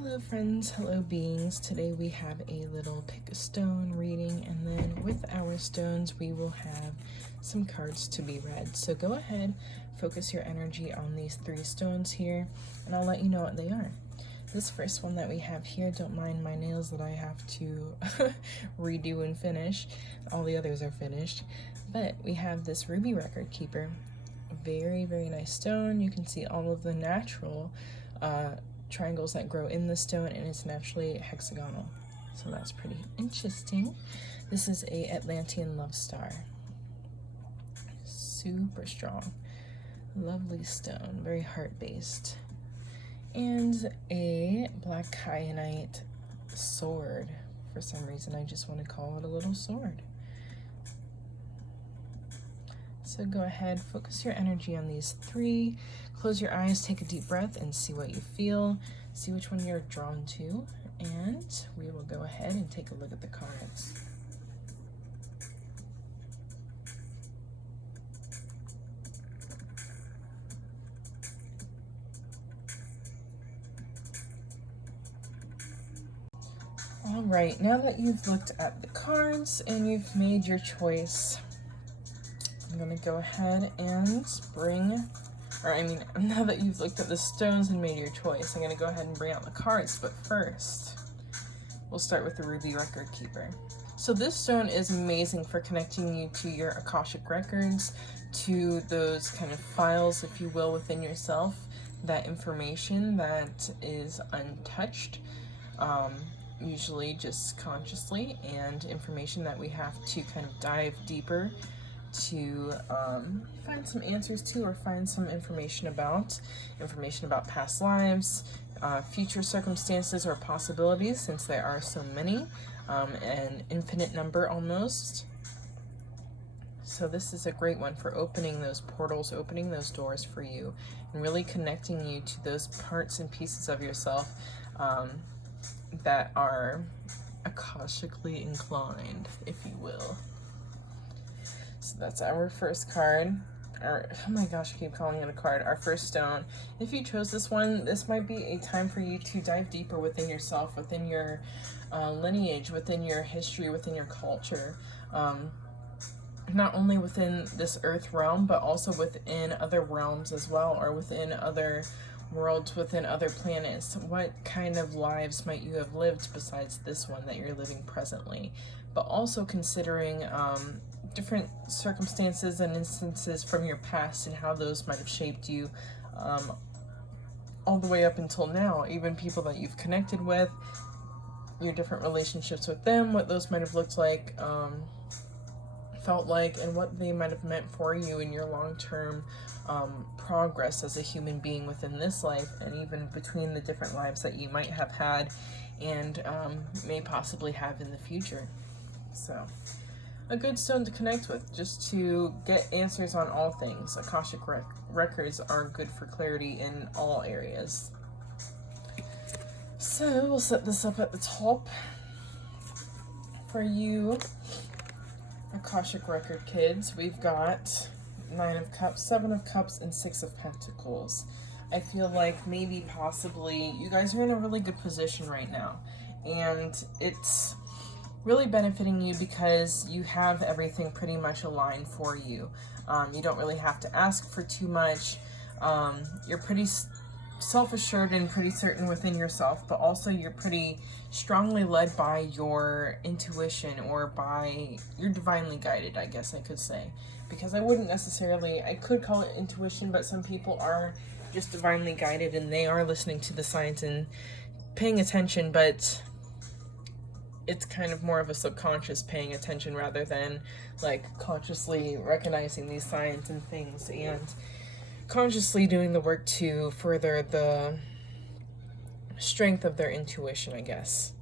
Hello friends, hello beings. Today we have a little pick a stone reading, and then with our stones we will have some cards to be read. So go ahead, focus your energy on these 3 stones here, and I'll let you know what they are. This first one that we have here, don't mind my nails that I have to redo and finish. All the others are finished. But we have this ruby record keeper. Very, very nice stone. You can see all of the natural triangles that grow in the stone, and it's naturally hexagonal, so that's pretty interesting. This is a Atlantean love star, super strong, lovely stone, very heart-based. And a black kyanite sword. For some reason I just want to call it a little sword. So go ahead, focus your energy on these 3. Close your eyes, take a deep breath, and see what you feel. See which one you're drawn to, and we will go ahead and take a look at the cards. All right, now that you've looked at the cards and you've made your choice, I'm gonna go ahead and now that you've looked at the stones and made your choice, I'm gonna go ahead and bring out the cards, but first, we'll start with the Ruby Record Keeper. So this stone is amazing for connecting you to your Akashic records, to those kind of files, if you will, within yourself, that information that is untouched, usually just consciously, and information that we have to kind of dive deeper to find some answers to, or find some information about past lives, future circumstances or possibilities, since there are so many, an infinite number almost. So this is a great one for opening those portals, opening those doors for you, and really connecting you to those parts and pieces of yourself that are akashically inclined, if you will. So that's our first card. Oh my gosh, I keep calling it a card. Our first stone. If you chose this one, this might be a time for you to dive deeper within yourself, within your lineage, within your history, within your culture. Not only within this earth realm, but also within other realms as well, or within other worlds, within other planets. What kind of lives might you have lived besides this one that you're living presently? But also considering different circumstances and instances from your past and how those might have shaped you all the way up until now. Even people that you've connected with, your different relationships with them, what those might have looked like, felt like, and what they might have meant for you in your long-term progress as a human being within this life, and even between the different lives that you might have had and may possibly have in the future. So a good stone to connect with, just to get answers on all things. Akashic records are good for clarity in all areas. So we'll set this up at the top for you Akashic record kids. We've got 9 of Cups, 7 of Cups, and 6 of Pentacles. I feel like maybe possibly you guys are in a really good position right now, and it's really benefiting you because you have everything pretty much aligned for you. You don't really have to ask for too much. You're pretty self-assured and pretty certain within yourself, but also you're pretty strongly led by your intuition, or by, you're divinely guided, I guess I could say, because I wouldn't necessarily, I could call it intuition, but some people are just divinely guided and they are listening to the signs and paying attention, but it's kind of more of a subconscious paying attention rather than like consciously recognizing these signs and things and consciously doing the work to further the strength of their intuition, I guess.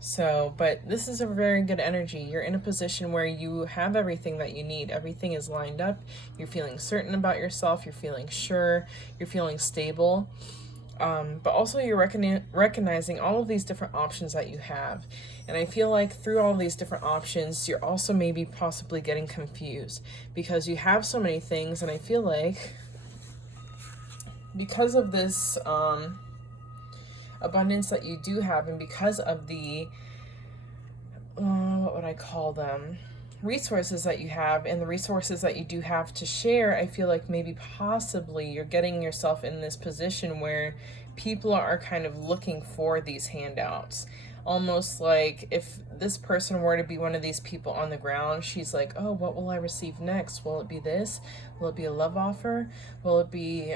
So, but this is a very good energy. You're in a position where you have everything that you need. Everything is lined up. You're feeling certain about yourself. You're feeling sure. You're feeling stable. But also you're recognizing all of these different options that you have. And I feel like through all these different options, you're also maybe possibly getting confused because you have so many things. And I feel like because of this, abundance that you do have, and because of the, what would I call them? Resources that you have and the resources that you do have to share, I feel like maybe possibly you're getting yourself in this position where people are kind of looking for these handouts. Almost like if this person were to be one of these people on the ground, she's like, oh, what will I receive next? Will it be this? Will it be a love offer? Will it be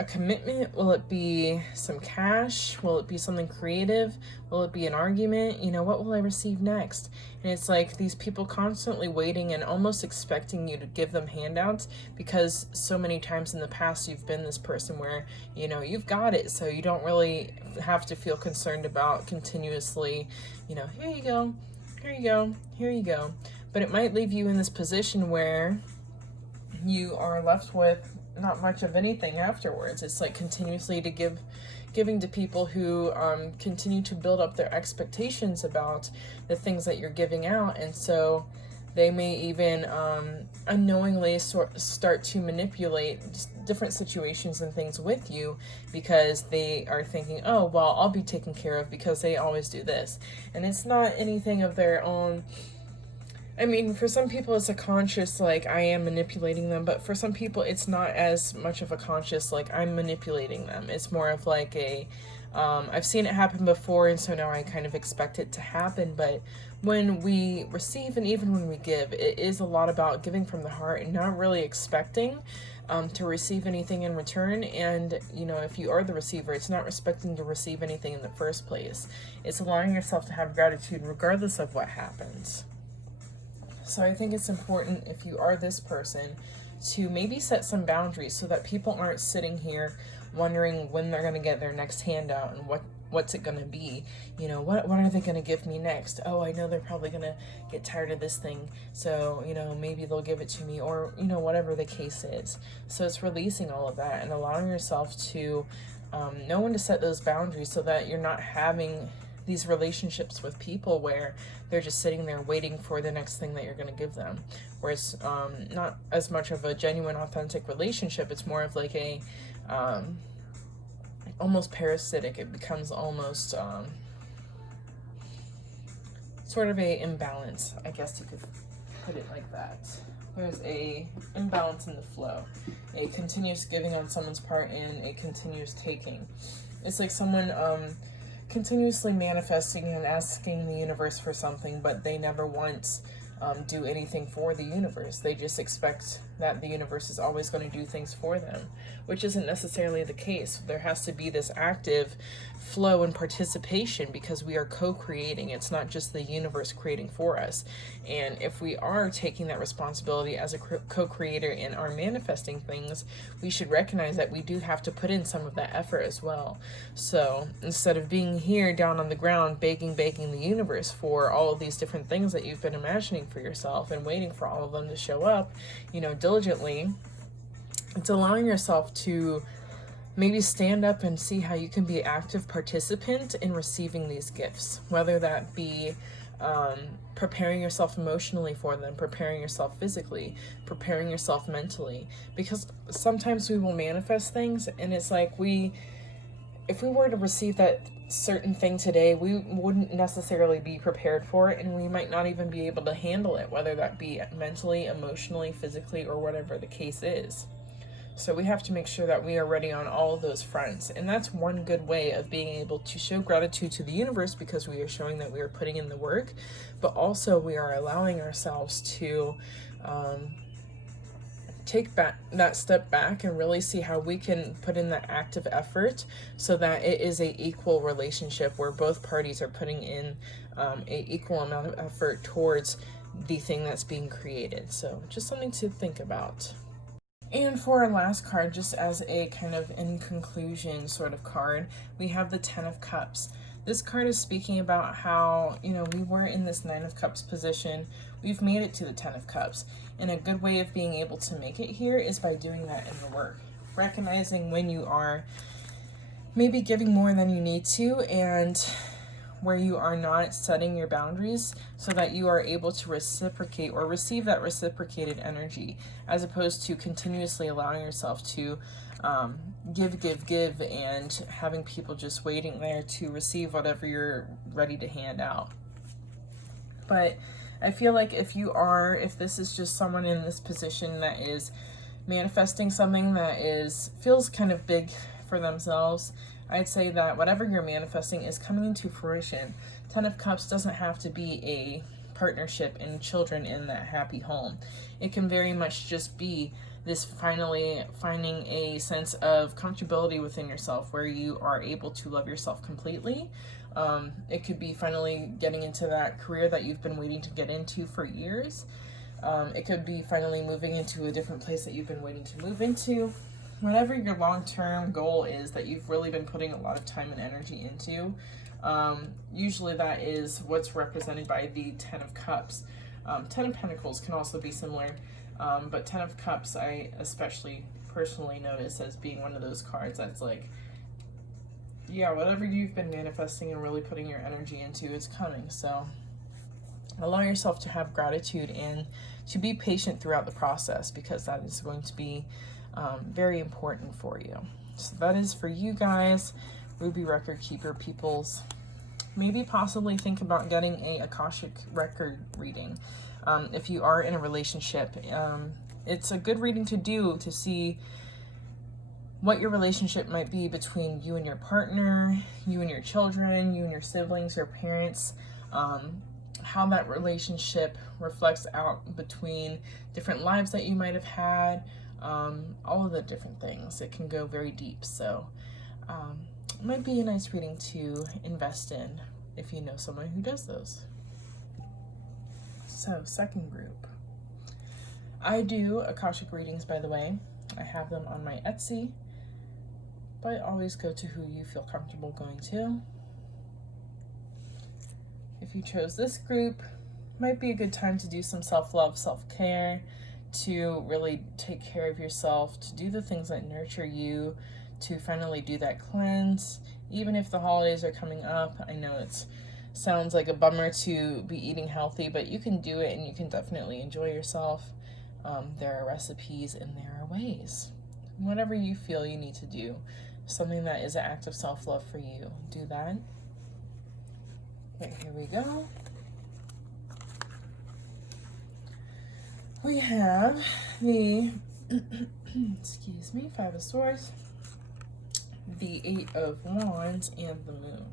a commitment? Will it be some cash? Will it be something creative? Will it be an argument? You know, what will I receive next? And it's like these people constantly waiting and almost expecting you to give them handouts, because so many times in the past you've been this person where, you know, you've got it, so you don't really have to feel concerned about continuously, you know, here you go, here you go, here you go. But it might leave you in this position where you are left with not much of anything afterwards. It's like continuously giving to people who continue to build up their expectations about the things that you're giving out, and so they may even unknowingly start to manipulate different situations and things with you, because they are thinking, oh, well, I'll be taken care of because they always do this. And it's not anything of their own. I mean, for some people it's a conscious, like, I am manipulating them, but for some people it's not as much of a conscious, like, I'm manipulating them. It's more of like a, I've seen it happen before, and so now I kind of expect it to happen. But when we receive and even when we give, it is a lot about giving from the heart and not really expecting to receive anything in return. And, you know, if you are the receiver, it's not expecting to receive anything in the first place. It's allowing yourself to have gratitude regardless of what happens. So I think it's important, if you are this person, to maybe set some boundaries so that people aren't sitting here wondering when they're going to get their next handout and what's it going to be. You know, what are they going to give me next? Oh, I know they're probably going to get tired of this thing, so, you know, maybe they'll give it to me, or, you know, whatever the case is. So it's releasing all of that and allowing yourself to know when to set those boundaries so that you're not having these relationships with people where they're just sitting there waiting for the next thing that you're going to give them, where it's not as much of a genuine, authentic relationship. It's more of like a almost parasitic. It becomes almost sort of a imbalance, I guess you could put it like that. There's a imbalance in the flow, a continuous giving on someone's part and a continuous taking. It's like someone continuously manifesting and asking the universe for something, but they never once do anything for the universe. They just expect that the universe is always going to do things for them, which isn't necessarily the case. There has to be this active flow and participation, because we are co-creating. It's not just the universe creating for us. And if we are taking that responsibility as a co-creator and are manifesting things, we should recognize that we do have to put in some of that effort as well. So instead of being here down on the ground begging the universe for all of these different things that you've been imagining for yourself and waiting for all of them to show up, you know, diligently, it's allowing yourself to maybe stand up and see how you can be an active participant in receiving these gifts, whether that be preparing yourself emotionally for them, preparing yourself physically, preparing yourself mentally, because sometimes we will manifest things and it's like if we were to receive that certain thing today, we wouldn't necessarily be prepared for it, and we might not even be able to handle it, whether that be mentally, emotionally, physically, or whatever the case is. So we have to make sure that we are ready on all of those fronts. And that's one good way of being able to show gratitude to the universe, because we are showing that we are putting in the work, but also we are allowing ourselves to take that step back and really see how we can put in that active effort so that it is a equal relationship where both parties are putting in a equal amount of effort towards the thing that's being created. So just something to think about. And for our last card, just as a kind of in conclusion sort of card, we have the 10 of Cups. This card is speaking about how, you know, we were in this 9 of Cups position. We've made it to the 10 of Cups. And a good way of being able to make it here is by doing that in the work. Recognizing when you are maybe giving more than you need to, and where you are not setting your boundaries so that you are able to reciprocate or receive that reciprocated energy, as opposed to continuously allowing yourself to give, and having people just waiting there to receive whatever you're ready to hand out. But I feel like if this is just someone in this position that is manifesting something that feels kind of big for themselves, I'd say that whatever you're manifesting is coming into fruition. Ten of Cups doesn't have to be a partnership and children in that happy home. It can very much just be this finally finding a sense of comfortability within yourself where you are able to love yourself completely. It could be finally getting into that career that you've been waiting to get into for years. It could be finally moving into a different place that you've been waiting to move into. Whatever your long-term goal is that you've really been putting a lot of time and energy into, usually that is what's represented by the Ten of Cups. Ten of Pentacles can also be similar, but Ten of Cups I especially personally notice as being one of those cards that's like, yeah, whatever you've been manifesting and really putting your energy into is coming. So allow yourself to have gratitude and to be patient throughout the process, because that is going to be very important for you. So that is for you guys, Ruby Record Keeper peoples. Maybe possibly think about getting a Akashic record reading. If you are in a relationship, it's a good reading to do to see what your relationship might be between you and your partner, you and your children, you and your siblings or parents, how that relationship reflects out between different lives that you might have had, all of the different things. It can go very deep. So it might be a nice reading to invest in if you know someone who does those. So second group. I do Akashic readings, by the way. I have them on my Etsy, but always go to who you feel comfortable going to. If you chose this group, might be a good time to do some self-love, self-care, to really take care of yourself, to do the things that nurture you, to finally do that cleanse. Even if the holidays are coming up, I know it sounds like a bummer to be eating healthy, but you can do it and you can definitely enjoy yourself. There are recipes and there are ways. Whatever you feel you need to do, something that is an act of self-love for you, do that. Okay, here we go. We have the, excuse me, Five of Swords, the Eight of Wands, and the Moon.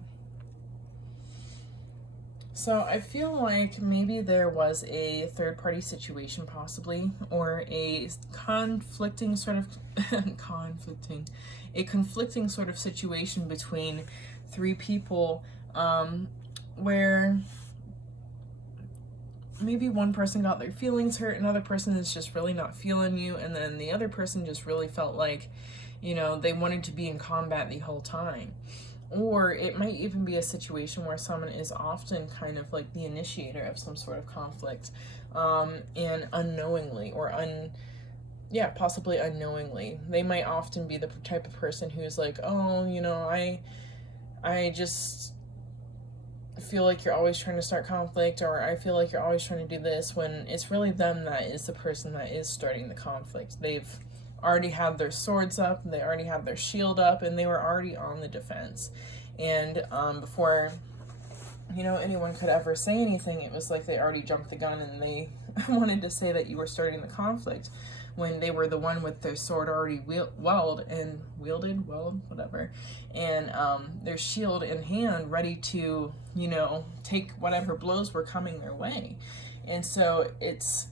So I feel like maybe there was a third-party situation possibly, or a conflicting sort of, conflicting sort of situation between three people, where maybe one person got their feelings hurt, another person is just really not feeling you, and then the other person just really felt like, you know, they wanted to be in combat the whole time. Or it might even be a situation where someone is often kind of like the initiator of some sort of conflict, and unknowingly, or possibly unknowingly. They might often be the type of person who's like, oh, you know, I just feel like you're always trying to start conflict, or I feel like you're always trying to do this, when it's really them that is the person that is starting the conflict. They've already had their swords up, they already had their shield up, and they were already on the defense. And before, you know, anyone could ever say anything, it was like they already jumped the gun and they wanted to say that you were starting the conflict, when they were the one with their sword already wielded, and their shield in hand, ready to, you know, take whatever blows were coming their way. And so it's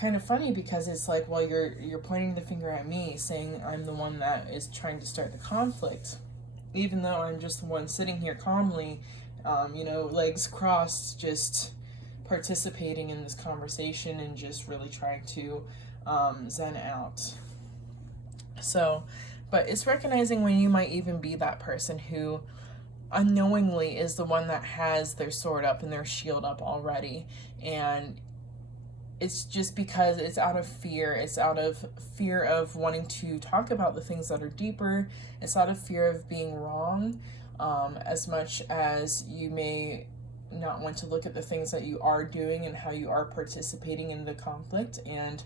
kind of funny, because it's like, well, you're pointing the finger at me, saying I'm the one that is trying to start the conflict, even though I'm just the one sitting here calmly, you know, legs crossed, just participating in this conversation and just really trying to zen out. So, but it's recognizing when you might even be that person who unknowingly is the one that has their sword up and their shield up already, and it's just because it's out of fear. It's out of fear of wanting to talk about the things that are deeper. It's out of fear of being wrong, as much as you may not want to look at the things that you are doing and how you are participating in the conflict, and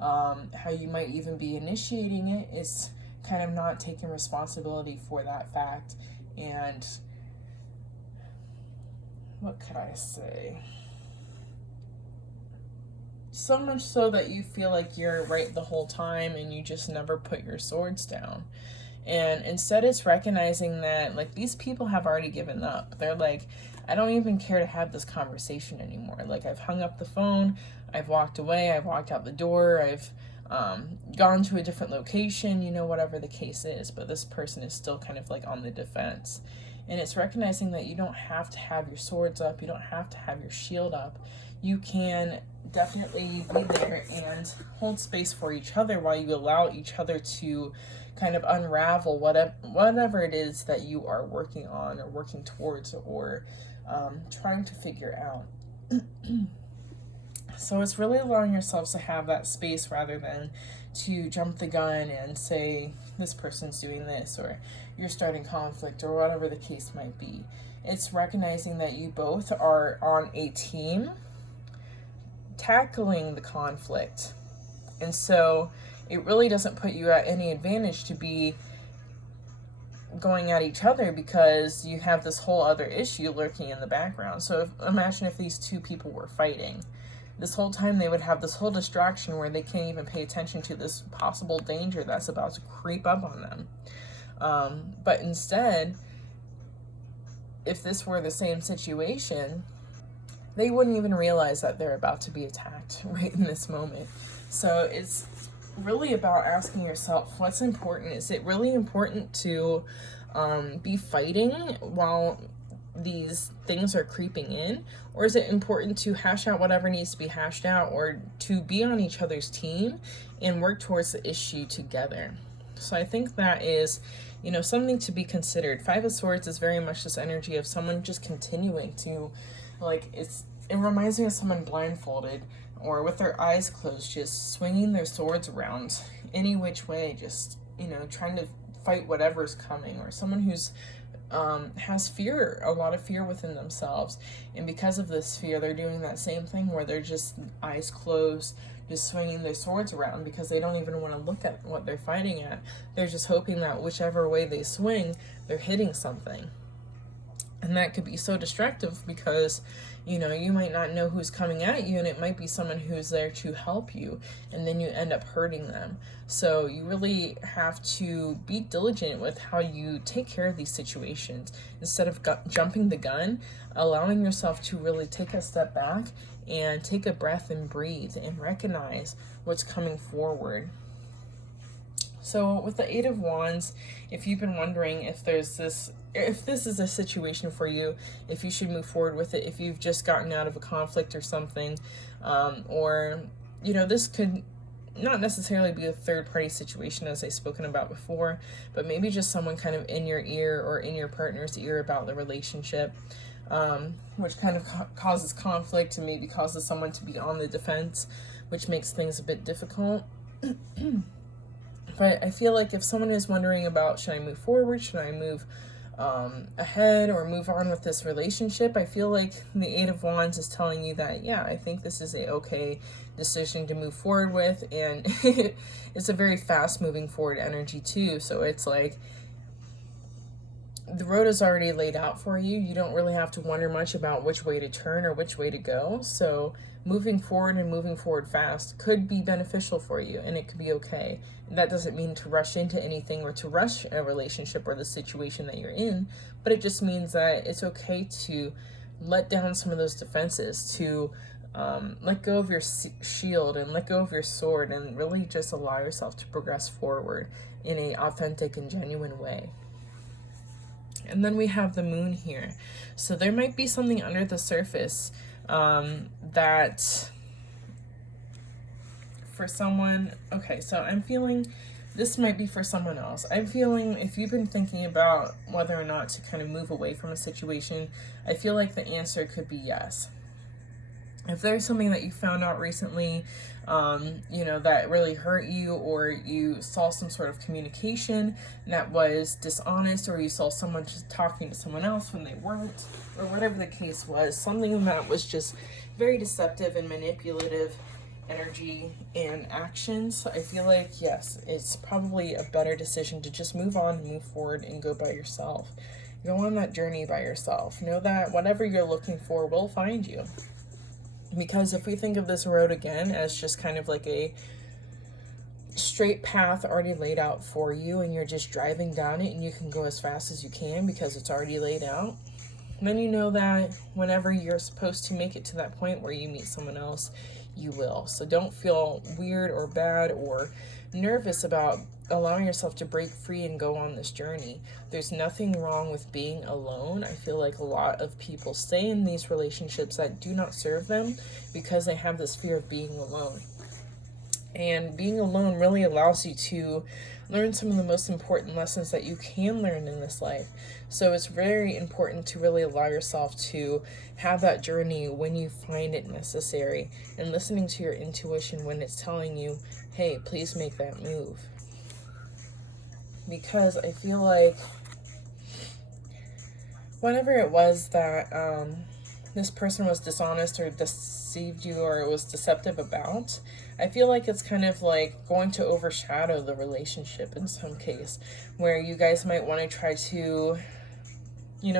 how you might even be initiating it. It's kind of not taking responsibility for that fact. And what could I say? So much so that you feel like you're right the whole time and you just never put your swords down. And instead it's recognizing that like these people have already given up. They're like, I don't even care to have this conversation anymore. Like, I've hung up the phone, I've walked away, I've walked out the door, I've gone to a different location, you know, whatever the case is. But this person is still kind of like on the defense. And it's recognizing that you don't have to have your swords up, you don't have to have your shield up. You can definitely be there and hold space for each other while you allow each other to kind of unravel whatever it is that you are working on or working towards or trying to figure out. So it's really allowing yourselves to have that space rather than to jump the gun and say this person's doing this or you're starting conflict or whatever the case might be. It's recognizing that you both are on a team tackling the conflict. And so it really doesn't put you at any advantage to be going at each other because you have this whole other issue lurking in the background. So imagine if these two people were fighting. This whole time they would have this whole distraction where they can't even pay attention to this possible danger that's about to creep up on them. But instead, if this were the same situation, they wouldn't even realize that they're about to be attacked right in this moment. So it's really about asking yourself, what's important? Is it really important to be fighting while these things are creeping in? Or is it important to hash out whatever needs to be hashed out or to be on each other's team and work towards the issue together? So I think that is, you know, something to be considered. Five of Swords is very much this energy of someone just continuing to, like, it reminds me of someone blindfolded or with their eyes closed, just swinging their swords around any which way, just, you know, trying to fight whatever's coming, or someone who's has fear, a lot of fear within themselves. And because of this fear, they're doing that same thing where they're just eyes closed, just swinging their swords around because they don't even want to look at what they're fighting at. They're just hoping that whichever way they swing, they're hitting something. And that could be so destructive because, you know, you might not know who's coming at you and it might be someone who's there to help you and then you end up hurting them. So you really have to be diligent with how you take care of these situations. Instead of jumping the gun, allowing yourself to really take a step back and take a breath and breathe and recognize what's coming forward. So with the Eight of Wands, if you've been wondering if this is a situation for you, if you should move forward with it, if you've just gotten out of a conflict or something, or, you know, this could not necessarily be a third-party situation as I've spoken about before, but maybe just someone kind of in your ear or in your partner's ear about the relationship, which kind of causes conflict and maybe causes someone to be on the defense, which makes things a bit difficult. But I feel like if someone is wondering about, should I move forward, should I move ahead or move on with this relationship, I feel like the Eight of Wands is telling you that, yeah, I think this is a okay decision to move forward with. And it's a very fast moving forward energy too. So it's like the road is already laid out for you. You don't really have to wonder much about which way to turn or which way to go. So moving forward and moving forward fast could be beneficial for you, and it could be okay. That doesn't mean to rush into anything or to rush a relationship or the situation that you're in, but it just means that it's okay to let down some of those defenses, to let go of your shield and let go of your sword and really just allow yourself to progress forward in an authentic and genuine way. And then we have the Moon here. So there might be something under the surface that for someone, okay, so I'm feeling this might be for someone else. I'm feeling if you've been thinking about whether or not to kind of move away from a situation, I feel like the answer could be yes. If there's something that you found out recently, you know, that really hurt you, or you saw some sort of communication that was dishonest, or you saw someone just talking to someone else when they weren't, or whatever the case was, something that was just very deceptive and manipulative, energy and actions, I feel like, yes, it's probably a better decision to just move on, move forward, and go by yourself. Go on that journey by yourself. Know that whatever you're looking for will find you. Because if we think of this road again as just kind of like a straight path already laid out for you, and you're just driving down it and you can go as fast as you can because it's already laid out, then you know that whenever you're supposed to make it to that point where you meet someone else, you will. So don't feel weird or bad or nervous about allowing yourself to break free and go on this journey. There's nothing wrong with being alone. I feel like a lot of people stay in these relationships that do not serve them because they have this fear of being alone. And being alone really allows you to learn some of the most important lessons that you can learn in this life. So it's very important to really allow yourself to have that journey when you find it necessary, and listening to your intuition when it's telling you, hey, please make that move. Because I feel like whatever it was that this person was dishonest or deceived you or was deceptive about, I feel like it's kind of like going to overshadow the relationship in some case, where you guys might want to try to,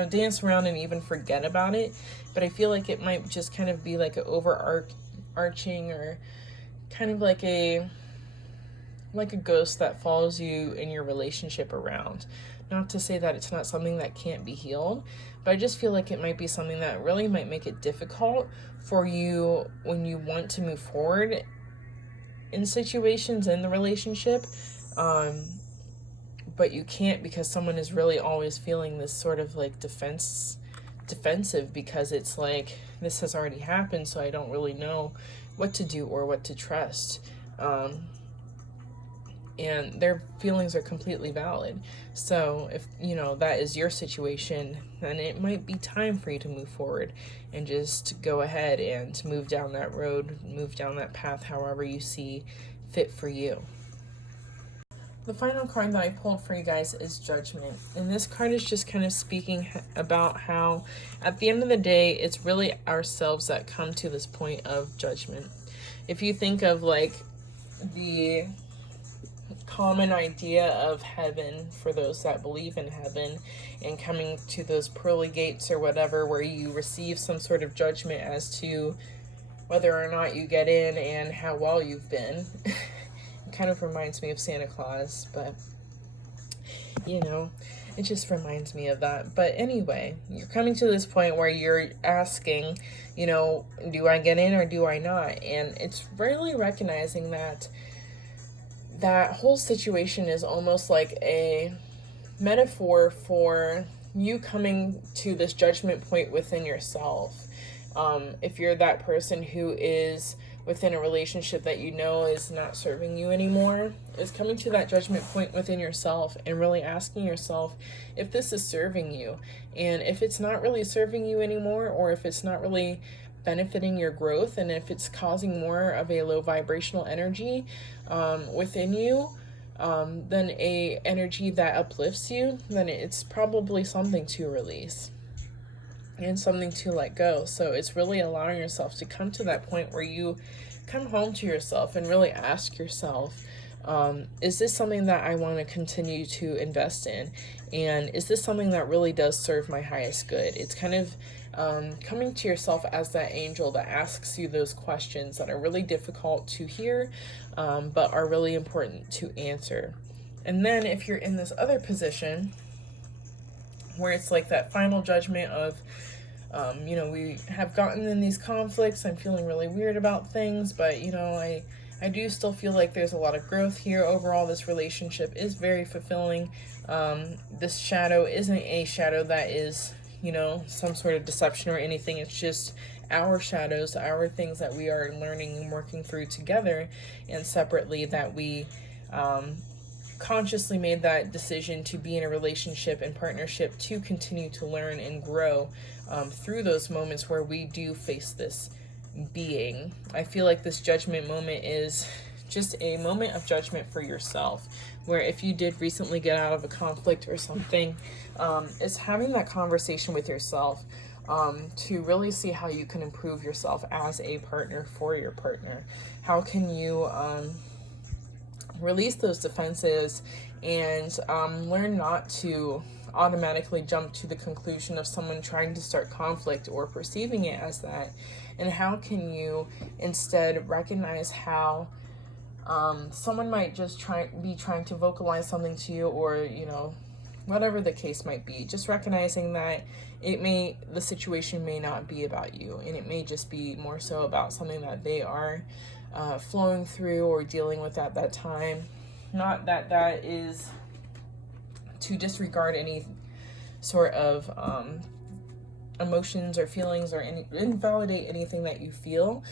dance around and even forget about it. But I feel like it might just kind of be like an overarching or kind of like a ghost that follows you in your relationship around. Not to say that it's not something that can't be healed, but I just feel like it might be something that really might make it difficult for you when you want to move forward in situations in the relationship, but you can't because someone is really always feeling this sort of like defensive, because it's like, this has already happened, so I don't really know what to do or what to trust. And their feelings are completely valid. So if that is your situation, then it might be time for you to move forward and just go ahead and move down that road, move down that path however you see fit for you. The final card that I pulled for you guys is Judgment. And this card is just kind of speaking about how at the end of the day, it's really ourselves that come to this point of judgment. If you think of like the common idea of heaven for those that believe in heaven, and coming to those pearly gates or whatever, where you receive some sort of judgment as to whether or not you get in and how well you've been. It kind of reminds me of Santa Claus, but it just reminds me of that. But anyway, you're coming to this point where you're asking, do I get in or do I not? And it's really recognizing that whole situation is almost like a metaphor for you coming to this judgment point within yourself. If you're that person who is within a relationship that is not serving you anymore, is coming to that judgment point within yourself and really asking yourself if this is serving you. And if it's not really serving you anymore, or if it's not really benefiting your growth, and if it's causing more of a low vibrational energy within you than a energy that uplifts you, then it's probably something to release and something to let go. So it's really allowing yourself to come to that point where you come home to yourself and really ask yourself, is this something that I want to continue to invest in? And is this something that really does serve my highest good? It's kind of coming to yourself as that angel that asks you those questions that are really difficult to hear, but are really important to answer. And then if you're in this other position where it's like that final judgment of, we have gotten in these conflicts, I'm feeling really weird about things, but I do still feel like there's a lot of growth here. Overall, this relationship is very fulfilling. This shadow isn't a shadow that is, some sort of deception or anything. It's just our shadows, our things that we are learning and working through together, and separately that we consciously made that decision to be in a relationship and partnership to continue to learn and grow through those moments where we do face this being. I feel like this judgment moment is just a moment of judgment for yourself, where if you did recently get out of a conflict or something, it's having that conversation with yourself to really see how you can improve yourself as a partner for your partner. How can you release those defenses and learn not to automatically jump to the conclusion of someone trying to start conflict or perceiving it as that? And how can you instead recognize how someone might just be trying to vocalize something to you, or, you know, whatever the case might be, just recognizing that the situation may not be about you, and it may just be more so about something that they are flowing through or dealing with at that time. Not that that is to disregard any sort of emotions or feelings, or invalidate anything that you feel,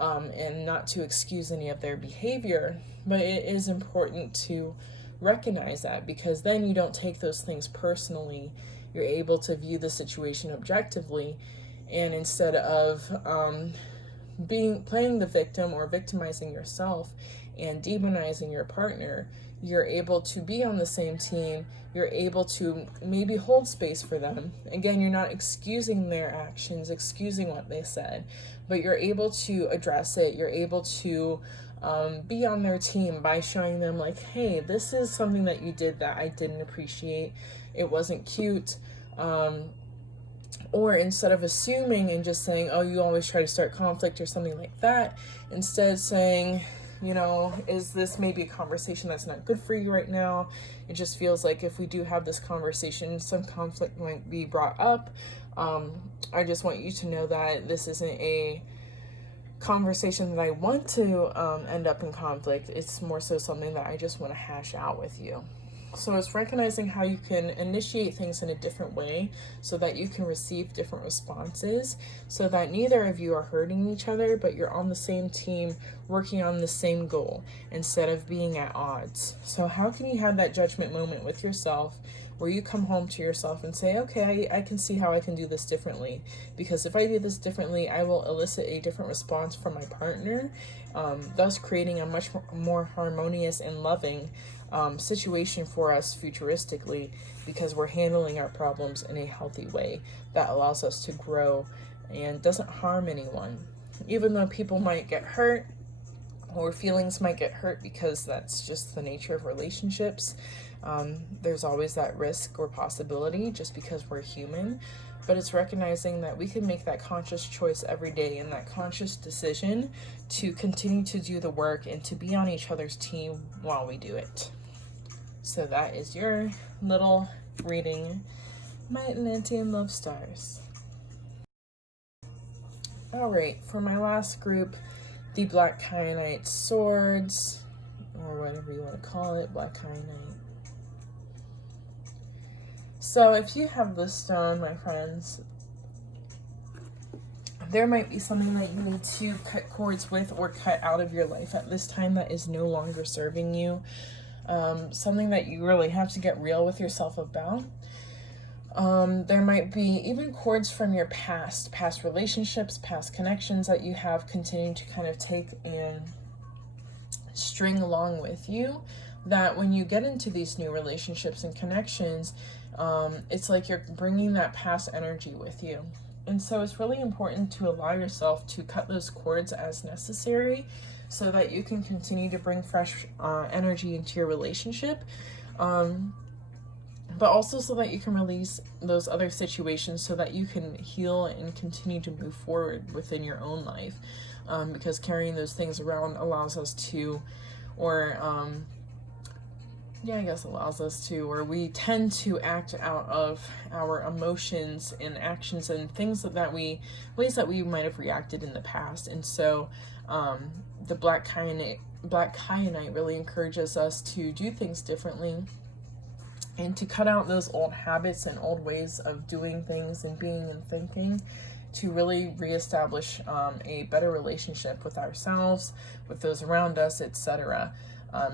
and not to excuse any of their behavior, but it is important to recognize that, because then you don't take those things personally. You're able to view the situation objectively, and instead of playing the victim or victimizing yourself and demonizing your partner, you're able to be on the same team. You're able to maybe hold space for them. Again, you're not excusing their actions, excusing what they said, but you're able to address it. You're able to be on their team by showing them, like, hey, this is something that you did that I didn't appreciate. It wasn't cute. Or instead of assuming and just saying, oh, you always try to start conflict or something like that, instead saying, you know, is this maybe a conversation that's not good for you right now? It just feels like if we do have this conversation, some conflict might be brought up. I just want you to know that this isn't a conversation that I want to end up in conflict. It's more so something that I just want to hash out with you. So it's recognizing how you can initiate things in a different way so that you can receive different responses, so that neither of you are hurting each other, but you're on the same team working on the same goal instead of being at odds. So how can you have that judgment moment with yourself where you come home to yourself and say, okay, I can see how I can do this differently, because if I do this differently, I will elicit a different response from my partner, thus creating a much more harmonious and loving situation for us futuristically, because we're handling our problems in a healthy way that allows us to grow and doesn't harm anyone. Even though people might get hurt or feelings might get hurt, because that's just the nature of relationships, there's always that risk or possibility just because we're human. But it's recognizing that we can make that conscious choice every day and that conscious decision to continue to do the work and to be on each other's team while we do it. So that is your little reading, my Atlantean love stars. All right, for my last group, the Black Kyanite Swords, or whatever you want to call it, Black Kyanite. So if you have this stone, my friends, there might be something that you need to cut cords with or cut out of your life at this time that is no longer serving you. Something that you really have to get real with yourself about. There might be even cords from your past relationships, past connections that you have continued to kind of take and string along with you, that when you get into these new relationships and connections, it's like you're bringing that past energy with you. And so it's really important to allow yourself to cut those cords as necessary so that you can continue to bring fresh energy into your relationship, but also so that you can release those other situations so that you can heal and continue to move forward within your own life, because carrying those things around allows us to, or or we tend to act out of our emotions and actions and ways that we might have reacted in the past. And so the Black Kyanite really encourages us to do things differently and to cut out those old habits and old ways of doing things and being and thinking, to really reestablish a better relationship with ourselves, with those around us, etc.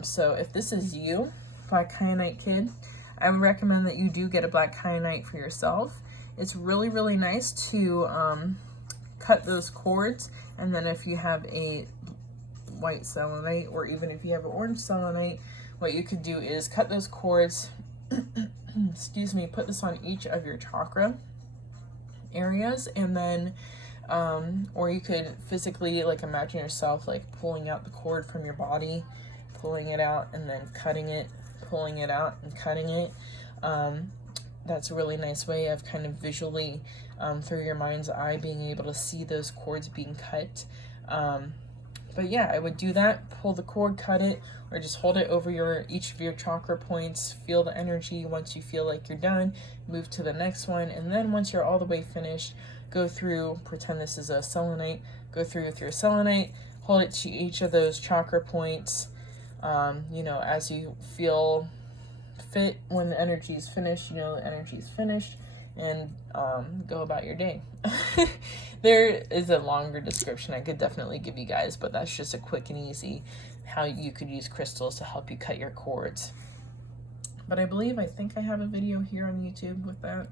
So if this is you, Black Kyanite kid, I would recommend that you do get a Black Kyanite for yourself. It's really, really nice to cut those cords, and then if you have a white selenite, or even if you have an orange selenite, what you could do is cut those cords, excuse me, put this on each of your chakra, areas, and then or you could physically like imagine yourself like pulling out the cord from your body, pulling it out and then cutting it, pulling it out and cutting it. That's a really nice way of kind of visually through your mind's eye being able to see those cords being cut. But yeah, I would do that, pull the cord, cut it, or just hold it over each of your chakra points, feel the energy. Once you feel like you're done, move to the next one, and then once you're all the way finished, go through, pretend this is a selenite, go through with your selenite, hold it to each of those chakra points, as you feel fit. When the energy is finished, the energy is finished, and go about your day. There is a longer description I could definitely give you guys, but that's just a quick and easy how you could use crystals to help you cut your cords. But I think I have a video here on YouTube with that.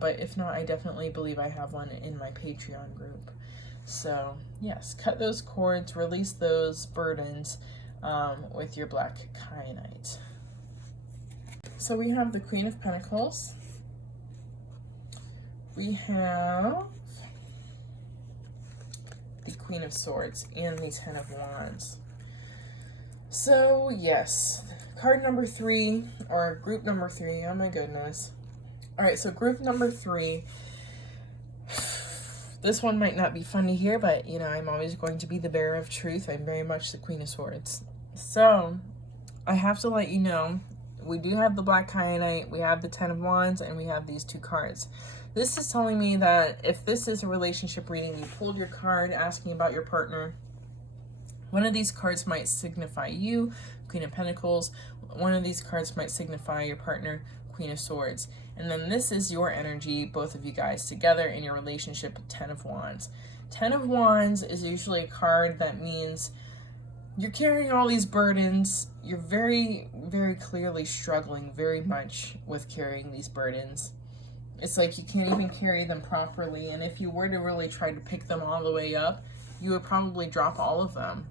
But if not, I definitely believe I have one in my Patreon group. So yes, cut those cords, release those burdens with your black kyanite. So we have the Queen of Pentacles. We have the Queen of Swords and the Ten of Wands. So yes, card number 3, or group number 3, oh my goodness. All right, so group number 3, this one might not be fun to hear, but I'm always going to be the bearer of truth. I'm very much the Queen of Swords. So I have to let you know, we do have the black kyanite, we have the Ten of Wands, and we have these 2 cards. This is telling me that if this is a relationship reading, you pulled your card asking about your partner, one of these cards might signify you, Queen of Pentacles. One of these cards might signify your partner, Queen of Swords. And then this is your energy, both of you guys together in your relationship with Ten of Wands. Ten of Wands is usually a card that means you're carrying all these burdens. You're very, very clearly struggling very much with carrying these burdens. It's like you can't even carry them properly. And if you were to really try to pick them all the way up, you would probably drop all of them.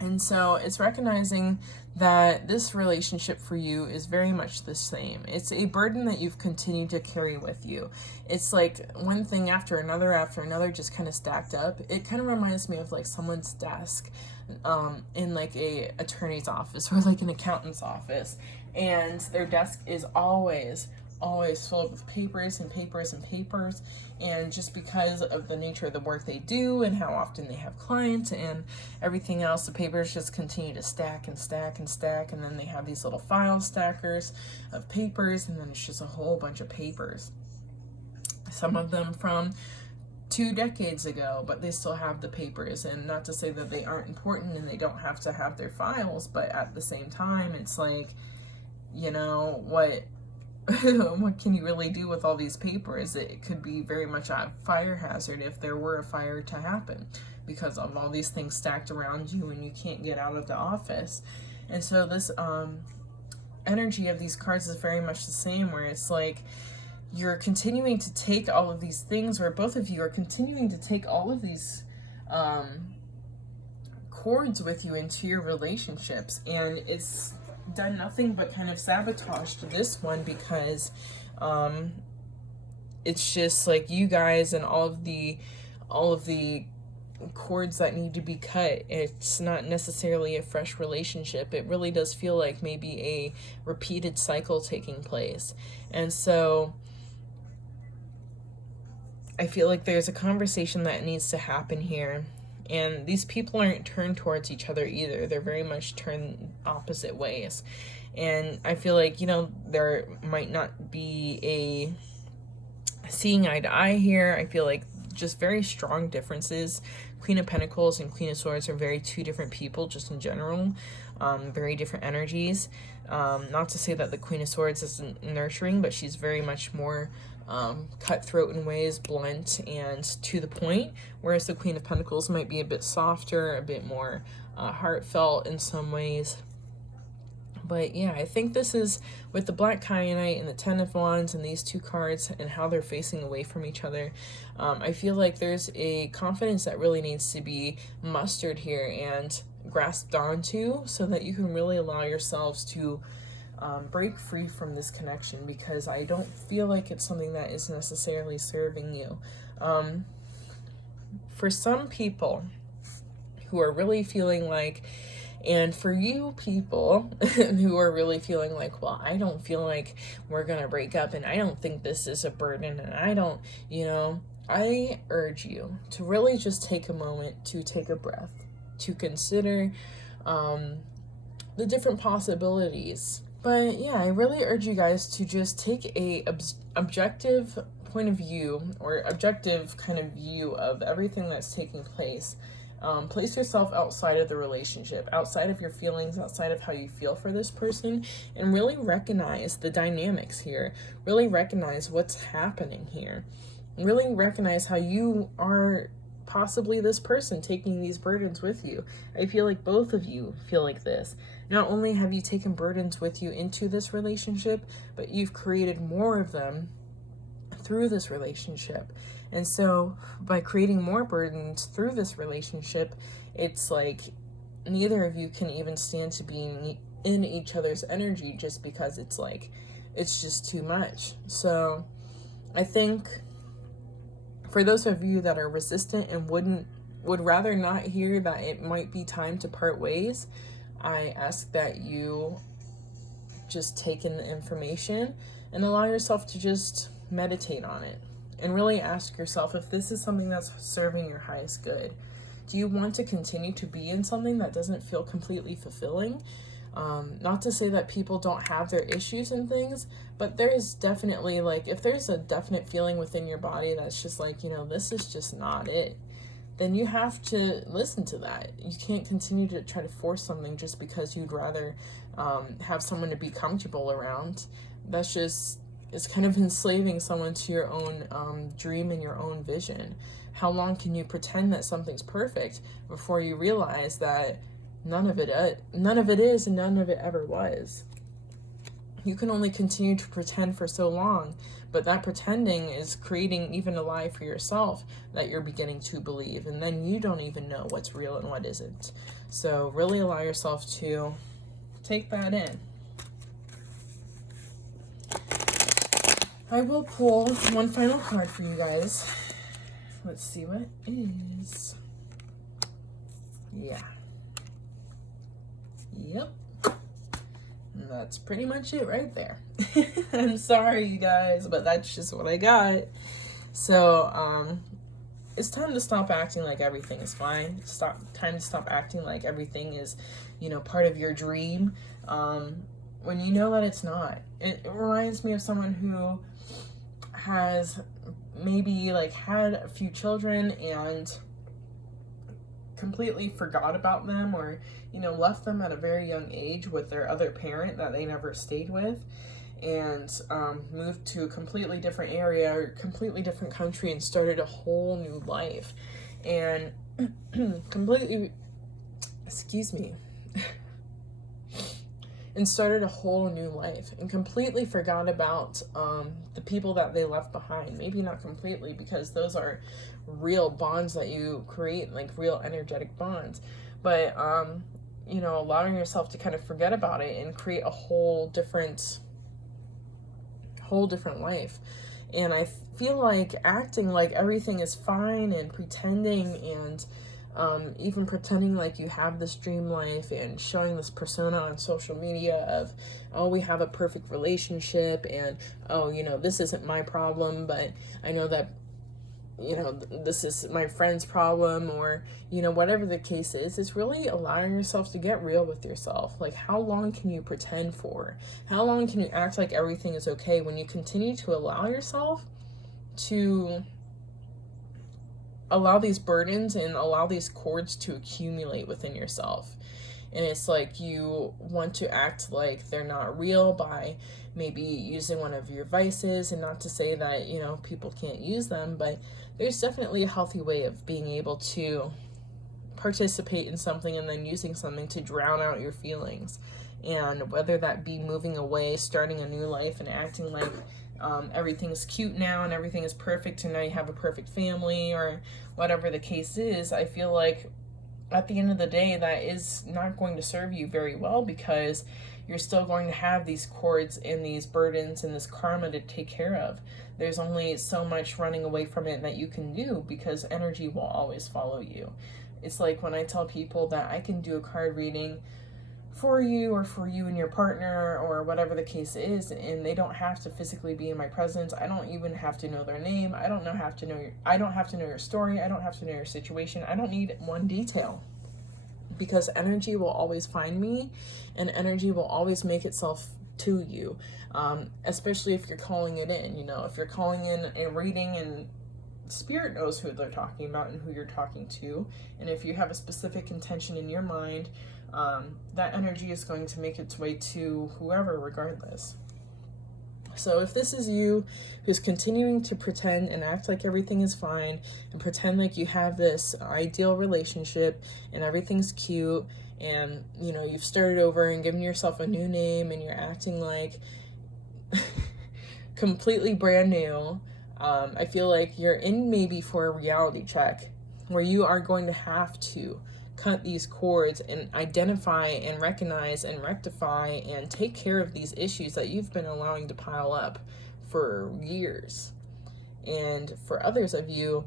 And so it's recognizing that this relationship for you is very much the same. It's a burden that you've continued to carry with you. It's like one thing after another just kind of stacked up. It kind of reminds me of like someone's desk in like a attorney's office or like an accountant's office. And their desk is always filled with papers and papers and papers, and just because of the nature of the work they do and how often they have clients and everything else, the papers just continue to stack and stack and stack, and then they have these little file stackers of papers, and then it's just a whole bunch of papers, some of them from 2 decades ago, but they still have the papers. And not to say that they aren't important and they don't have to have their files, but at the same time, it's like, what can you really do with all these papers? It could be very much a fire hazard if there were a fire to happen because of all these things stacked around you and you can't get out of the office. And so this energy of these cards is very much the same, where it's like you're continuing to take all of these things, or both of you are continuing to take all of these cords with you into your relationships, and it's done nothing but kind of sabotaged this one because it's just like you guys and all of the cords that need to be cut. It's not necessarily a fresh relationship. It really does feel like maybe a repeated cycle taking place. And so I feel like there's a conversation that needs to happen here. And these people aren't turned towards each other either. They're very much turned opposite ways. And I feel like, there might not be a seeing eye to eye here. I feel like just very strong differences. Queen of Pentacles and Queen of Swords are very 2 different people just in general. Very different energies. Not to say that the Queen of Swords isn't nurturing, but she's very much more cutthroat in ways, blunt and to the point, whereas the Queen of Pentacles might be a bit softer, a bit more heartfelt in some ways. But yeah, I think this is with the black kyanite and the Ten of Wands and these 2 cards and how they're facing away from each other. I feel like there's a confidence that really needs to be mustered here and grasped onto so that you can really allow yourselves to break free from this connection, because I don't feel like it's something that is necessarily serving you. For some people who are really feeling like, and for you people who are really feeling like, well, I don't feel like we're going to break up, and I don't think this is a burden, and I don't, I urge you to really just take a moment to take a breath, to consider the different possibilities. But yeah, I really urge you guys to just take a objective point of view, or objective kind of view of everything that's taking place. Place yourself outside of the relationship, outside of your feelings, outside of how you feel for this person, and really recognize the dynamics here. Really recognize what's happening here. Really recognize how you are possibly this person taking these burdens with you. I feel like both of you feel like this. Not only have you taken burdens with you into this relationship, but you've created more of them through this relationship. And so by creating more burdens through this relationship, it's like neither of you can even stand to be in each other's energy, just because it's like, it's just too much. So I think for those of you that are resistant and would rather not hear that it might be time to part ways, I ask that you just take in the information and allow yourself to just meditate on it, and really ask yourself if this is something that's serving your highest good. Do you want to continue to be in something that doesn't feel completely fulfilling? Not to say that people don't have their issues and things, but there is definitely, like, if there's a definite feeling within your body that's just like, this is just not it, then you have to listen to that. You can't continue to try to force something just because you'd rather have someone to be comfortable around. That's just, it's kind of enslaving someone to your own dream and your own vision. How long can you pretend that something's perfect before you realize that none of it is, and none of it ever was? You can only continue to pretend for so long, but that pretending is creating even a lie for yourself that you're beginning to believe, and then you don't even know what's real and what isn't. So really allow yourself to take that in. I will pull one final card for you guys. Let's see what is. Yeah. Yep. And that's pretty much it right there. I'm sorry, you guys, but that's just what I got. So, it's time to stop acting like everything is fine. Time to stop acting like everything is, part of your dream. When you know that it's not. It reminds me of someone who has maybe had a few children and completely forgot about them, or left them at a very young age with their other parent that they never stayed with, and moved to a completely different area or completely different country and started a whole new life, and and started a whole new life and completely forgot about the people that they left behind. Maybe not completely, because those are real bonds that you create, like real energetic bonds. But, allowing yourself to kind of forget about it and create a whole different life. And I feel like acting like everything is fine and pretending and even pretending like you have this dream life and showing this persona on social media of, oh, we have a perfect relationship, and oh, this isn't my problem, but I know that this is my friend's problem, or whatever the case is. It's really allowing yourself to get real with yourself. Like, how long can you pretend for? How long can you act like everything is okay when you continue to allow yourself to allow these burdens and allow these cords to accumulate within yourself? And it's like you want to act like they're not real by maybe using one of your vices, and not to say that people can't use them, but there's definitely a healthy way of being able to participate in something and then using something to drown out your feelings. And whether that be moving away, starting a new life, and acting like everything's cute now and everything is perfect and now you have a perfect family, or whatever the case is, I feel like at the end of the day that is not going to serve you very well, because you're still going to have these cords and these burdens and this karma to take care of. There's only so much running away from it that you can do, because energy will always follow you. It's like when I tell people that I can do a card reading for you, or for you and your partner, or whatever the case is, and they don't have to physically be in my presence. I don't even have to know their name. I don't have to know your story. I don't have to know your situation. I don't need one detail, because energy will always find me, and energy will always make itself to you. Especially if you're calling it in, if you're calling in a reading and Spirit knows who they're talking about and who you're talking to. And if you have a specific intention in your mind, that energy is going to make its way to whoever, regardless. So if this is you who's continuing to pretend and act like everything is fine, and pretend like you have this ideal relationship and everything's cute, and you've started over and given yourself a new name, and you're acting like completely brand new, I feel like you're in maybe for a reality check, where you are going to have to cut these cords and identify and recognize and rectify and take care of these issues that you've been allowing to pile up for years. And for others of you,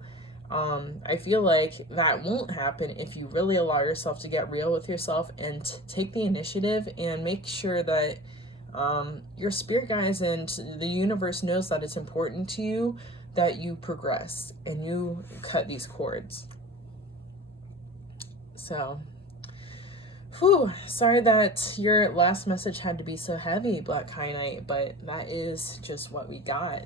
I feel like that won't happen if you really allow yourself to get real with yourself and take the initiative and make sure that your spirit guides and the universe knows that it's important to you that you progress and you cut these cords. So, sorry that your last message had to be so heavy, Black Kyanite, but that is just what we got.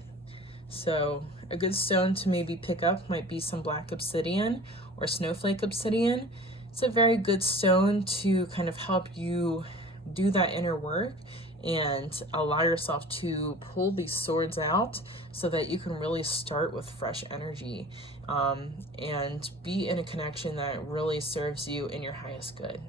So a good stone to maybe pick up might be some black obsidian or snowflake obsidian. It's a very good stone to kind of help you do that inner work and allow yourself to pull these swords out so that you can really start with fresh energy, and be in a connection that really serves you in your highest good.